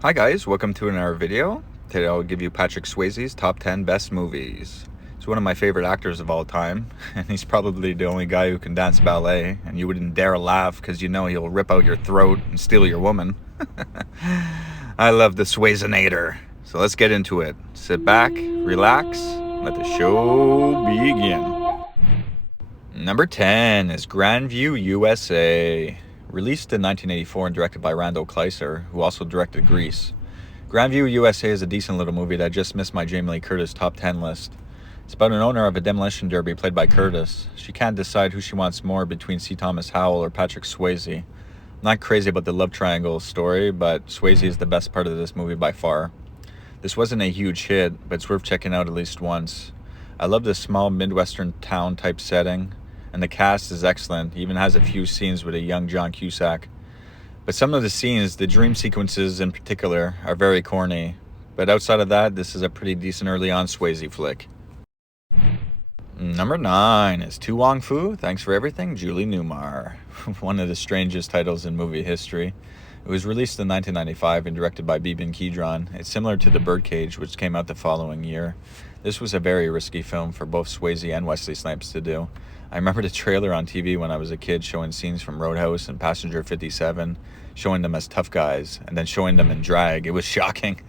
Hi guys, welcome to another video. Today I'll give you Patrick Swayze's top 10 best movies. He's one of my favorite actors of all time, and he's probably the only guy who can dance ballet, and you wouldn't dare laugh because you know he'll rip out your throat and steal your woman. I love the Swayzenator. So let's get into it. Sit back, relax, let the show begin. Number 10 is Grandview USA. Released in 1984 and directed by Randall Kleiser, who also directed Grease. Grandview USA is a decent little movie that just missed my Jamie Lee Curtis top 10 list. It's about an owner of a demolition derby played by Curtis. She can't decide who she wants more between C. Thomas Howell or Patrick Swayze. I'm not crazy about the love triangle story, but Swayze is the best part of this movie by far. This wasn't a huge hit, but it's worth checking out at least once. I love this small Midwestern town type setting, and the cast is excellent. He even has a few scenes with a young John Cusack. But some of the scenes, the dream sequences in particular, are very corny. But outside of that, this is a pretty decent early on Swayze flick. Number 9 is To Wong Foo, Thanks for Everything, Julie Newmar. One of the strangest titles in movie history. It was released in 1995 and directed by Beeben Kidron. It's similar to The Birdcage, which came out the following year. This was a very risky film for both Swayze and Wesley Snipes to do. I remember the trailer on TV when I was a kid showing scenes from Roadhouse and Passenger 57, showing them as tough guys, and then showing them in drag. It was shocking.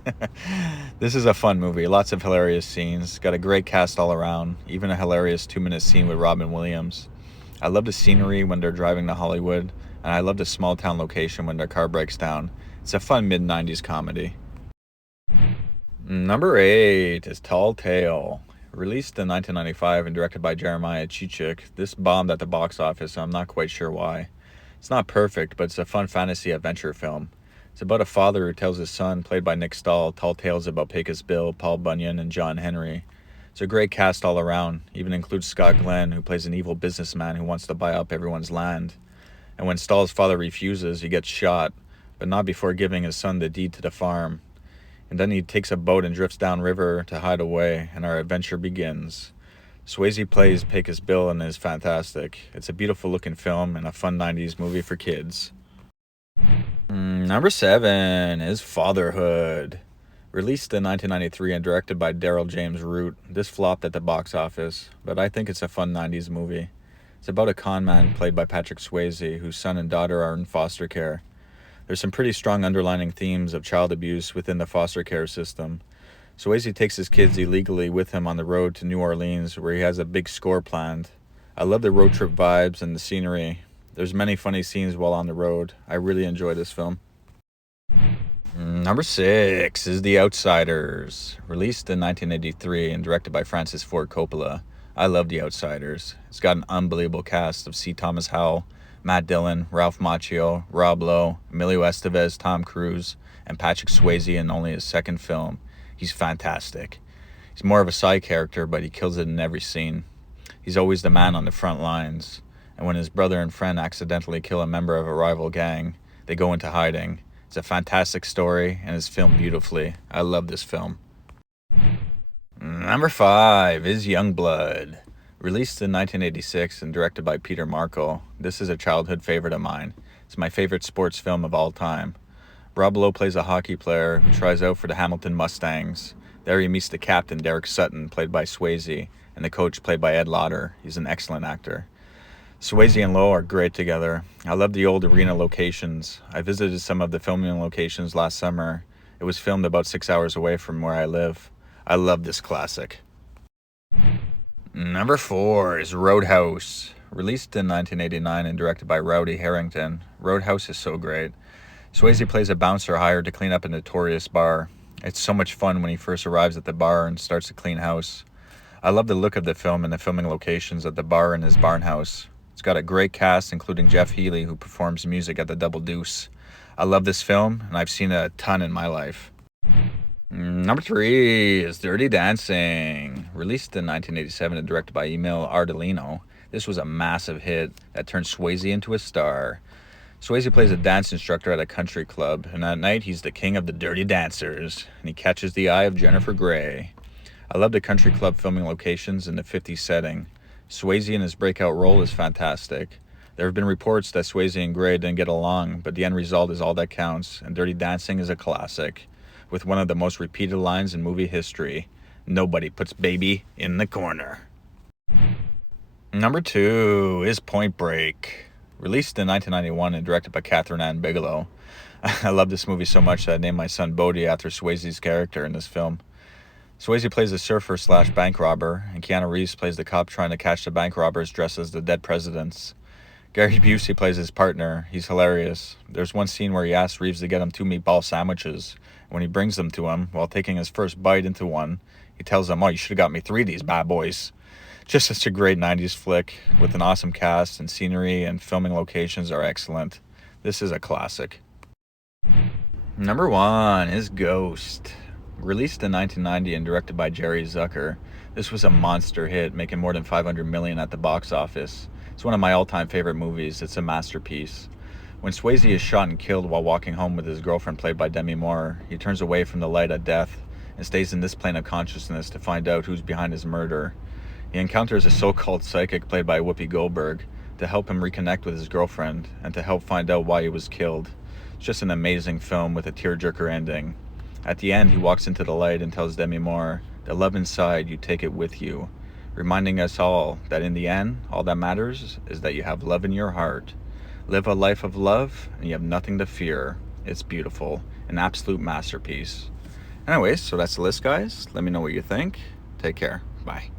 This is a fun movie. Lots of hilarious scenes. Got a great cast all around. Even a hilarious 2-minute scene with Robin Williams. I love the scenery when they're driving to Hollywood, and I love the small town location when their car breaks down. It's a fun mid-90s comedy. Number 8 is Tall Tale. Released in 1995 and directed by Jeremiah Chichik, this bombed at the box office, so I'm not quite sure why. It's not perfect, but it's a fun fantasy adventure film. It's about a father who tells his son, played by Nick Stahl, tall tales about Pecos Bill, Paul Bunyan, and John Henry. It's a great cast all around, even includes Scott Glenn, who plays an evil businessman who wants to buy up everyone's land. And when Stahl's father refuses, he gets shot, but not before giving his son the deed to the farm. And then he takes a boat and drifts downriver to hide away, and our adventure begins. Swayze plays Pecos Bill and is fantastic. It's a beautiful looking film and a fun 90s movie for kids. Number 7 is Fatherhood. Released in 1993 and directed by Daryl James Root, this flopped at the box office, but I think it's a fun 90s movie. It's about a con man played by Patrick Swayze, whose son and daughter are in foster care. There's some pretty strong underlining themes of child abuse within the foster care system. Swayze takes his kids illegally with him on the road to New Orleans, where he has a big score planned. I love the road trip vibes and the scenery. There's many funny scenes while on the road. I really enjoy this film. Number 6 is The Outsiders. Released in 1983 and directed by Francis Ford Coppola. I love The Outsiders. It's got an unbelievable cast of C. Thomas Howell, Matt Dillon, Ralph Macchio, Rob Lowe, Emilio Estevez, Tom Cruise, and Patrick Swayze in only his second film. He's fantastic. He's more of a side character, but he kills it in every scene. He's always the man on the front lines. And when his brother and friend accidentally kill a member of a rival gang, they go into hiding. It's a fantastic story and is filmed beautifully. I love this film. Number 5 is Youngblood. Released in 1986 and directed by Peter Marco, this is a childhood favorite of mine. It's my favorite sports film of all time. Rob Lowe plays a hockey player who tries out for the Hamilton Mustangs. There he meets the captain, Derek Sutton, played by Swayze, and the coach, played by Ed Lauder. He's an excellent actor. Swayze and Lowe are great together. I love the old arena locations. I visited some of the filming locations last summer. It was filmed about 6 hours away from where I live. I love this classic. Number 4 is Roadhouse. Released in 1989 and directed by Rowdy Harrington. Roadhouse is so great. Swayze plays a bouncer hired to clean up a notorious bar. It's so much fun when he first arrives at the bar and starts to clean house. I love the look of the film and the filming locations at the bar and his barn house. It's got a great cast, including Jeff Healey, who performs music at the Double Deuce. I love this film, and I've seen it a ton in my life. Number 3 is Dirty Dancing. Released in 1987 and directed by Emil Ardolino, this was a massive hit that turned Swayze into a star. Swayze plays a dance instructor at a country club, and at night he's the king of the dirty dancers, and he catches the eye of Jennifer Grey. I love the country club filming locations in the 50s setting. Swayze in his breakout role is fantastic. There have been reports that Swayze and Gray didn't get along, but the end result is all that counts, and Dirty Dancing is a classic, with one of the most repeated lines in movie history: "Nobody puts baby in the corner." Number 2 is Point Break. Released in 1991 and directed by Catherine Ann Bigelow. I love this movie so much that I named my son Bodhi after Swayze's character in this film. Swayze plays a surfer slash bank robber, and Keanu Reeves plays the cop trying to catch the bank robbers dressed as the dead presidents. Gary Busey plays his partner. He's hilarious. There's one scene where he asks Reeves to get him 2 meatball sandwiches. When he brings them to him, while taking his first bite into one, he tells him, "Oh, you should have got me 3 of these bad boys." Just such a great 90s flick, with an awesome cast, and scenery and filming locations are excellent. This is a classic. Number 1 is Ghost. Released in 1990 and directed by Jerry Zucker, this was a monster hit, making more than $500 million at the box office. It's one of my all-time favorite movies. It's a masterpiece. When Swayze is shot and killed while walking home with his girlfriend, played by Demi Moore, he turns away from the light of death and stays in this plane of consciousness to find out who's behind his murder. He encounters a so-called psychic played by Whoopi Goldberg to help him reconnect with his girlfriend and to help find out why he was killed. It's just an amazing film with a tearjerker ending. At the end, he walks into the light and tells Demi Moore, "The love inside, you take it with you," reminding us all that in the end, all that matters is that you have love in your heart. Live a life of love, and you have nothing to fear. It's beautiful. An absolute masterpiece. Anyways, so that's the list, guys. Let me know what you think. Take care. Bye.